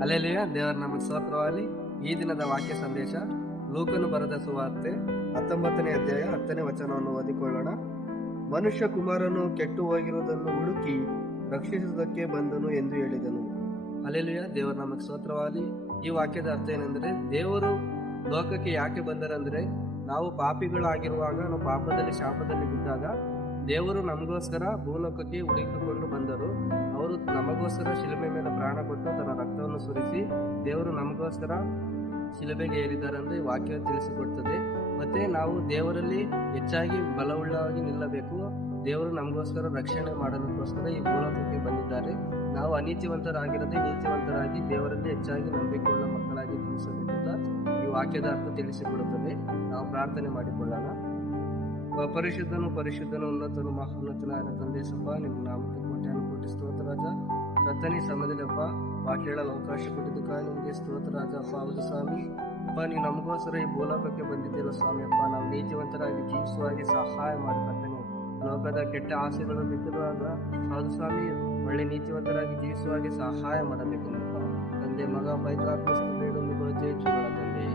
Hallelujah. ದೇವರ ನಾಮಕ್ಕೆ ಸ್ತೋತ್ರವಾಗಲಿ. ಈ ದಿನದ ವಾಕ್ಯ ಸಂದೇಶ ಲೂಕನು ಬರೆದ ಸುವಾರ್ತೆ 19ನೇ ಅಧ್ಯಾಯ 10ನೇ ವಚನವನ್ನು ಓದಿಕೊಳ್ಳೋಣ. ಮನುಷ್ಯ ಕುಮಾರನು ಕೆಟ್ಟು ಹೋಗಿರುವುದನ್ನು ಹುಡುಕಿ ರಕ್ಷಿಸುವುದಕ್ಕೆ ಬಂದನು ಎಂದು ಹೇಳಿದನು. ಹಲ್ಲೆಲೂಯಾ. ದೇವರ ನಾಮಕ್ಕೆ ಸ್ತೋತ್ರವಾಗಲಿ. ಈ ವಾಕ್ಯದ ಅರ್ಥ ಏನೆಂದರೆ, ದೇವರು ಲೋಕಕ್ಕೆ ಯಾಕೆ ಬಂದರಂದ್ರೆ, ನಾವು ಪಾಪಿಗಳಾಗಿರುವಾಗ, ನಾವು ಪಾಪದಲ್ಲಿ ಶಾಪದಲ್ಲಿ ಬಿದ್ದಾಗ ದೇವರು ನಮಗೋಸ್ಕರ ಭೂಲೋಕಕ್ಕೆ ಹುಡುಕಿಕೊಂಡು ಬಂದರು. ಅವರು ನಮಗೋಸ್ಕರ ಶಿಲುಬೆ ಮೇಲೆ ಪ್ರಾಣ ಕೊಟ್ಟು ತನ್ನ ರಕ್ತವನ್ನು ಸುರಿಸಿ ದೇವರು ನಮಗೋಸ್ಕರ ಶಿಲುಬೆಗೆ ಏರಿದ್ದಾರೆಂದು ಈ ವಾಕ್ಯ ತಿಳಿಸಿಕೊಡ್ತದೆ. ಮತ್ತೆ ನಾವು ದೇವರಲ್ಲಿ ಹೆಚ್ಚಾಗಿ ಬಲವುಳ್ಳವಾಗಿ ನಿಲ್ಲಬೇಕು. ದೇವರು ನಮಗೋಸ್ಕರ ರಕ್ಷಣೆ ಮಾಡಲಿಕ್ಕೋಸ್ಕರ ಈ ಭೂಲೋಕಕ್ಕೆ ಬಂದಿದ್ದಾರೆ. ನಾವು ಅನೀತಿವಂತರಾಗಿರದೆ ನೀತಿವಂತರಾಗಿ ದೇವರಲ್ಲಿ ಹೆಚ್ಚಾಗಿ ನಂಬಿಕೆಯುಳ್ಳ ಮಕ್ಕಳಾಗಿ ಜೀವಿಸಬೇಕಂತ ಈ ವಾಕ್ಯದ ಅರ್ಥ ತಿಳಿಸಿಕೊಡುತ್ತದೆ. ನಾವು ಪ್ರಾರ್ಥನೆ ಮಾಡಿಕೊಳ್ಳೋಣ. ಪರಿಶುದ್ಧನು ಉನ್ನತನು ಮಹೋನ್ನತನಾದ ತಂದೆ ಸಪ್ಪ, ನಿಮ್ಮ ನಾಮಕ್ಕೆ ಕೋಟಿ ಸ್ತೋತ್ರ ರಾಜ. ಕರ್ತನಿ ಸಮಯದಲ್ಲಿ ಅಪ್ಪ ವಾಕ್ಯ ಹೇಳಲು ಅವಕಾಶ ಕೊಟ್ಟಿದ್ದಕ್ಕ ನಿಮಗೆ ಸ್ತೋತ್ರ ರಾಜ. ಅಪ್ಪ ಹೌದು ಸ್ವಾಮಿ, ಅಪ್ಪ ನೀವು ನಮಗೋಸ್ಕರ ಈ ಭೂಲೋಕಕ್ಕೆ ಬಂದಿದ್ದೀರ ಸ್ವಾಮಿ. ಅಪ್ಪ ನಾವು ನೀತಿವಂತರಾಗಿ ಜೀವಿಸುವಾಗೆ ಸಹಾಯ ಮಾಡಿ ಕರ್ತನೆ. ಲೋಕದ ಕೆಟ್ಟ ಆಸೆಗಳು ಬಿದ್ದಿರುವಾಗ ಹೌದು ಸ್ವಾಮಿ, ಒಳ್ಳೆ ನೀತಿವಂತರಾಗಿ ಜೀವಿಸುವಾಗೆ ಸಹಾಯ ಮಾಡಬೇಕು ತಂದೆ. ಮಗ ಪವಿತ್ರಾತ್ಮ ಬೇಡೊಂದು ಕೊಡುತ್ತೆ ತಂದೆ.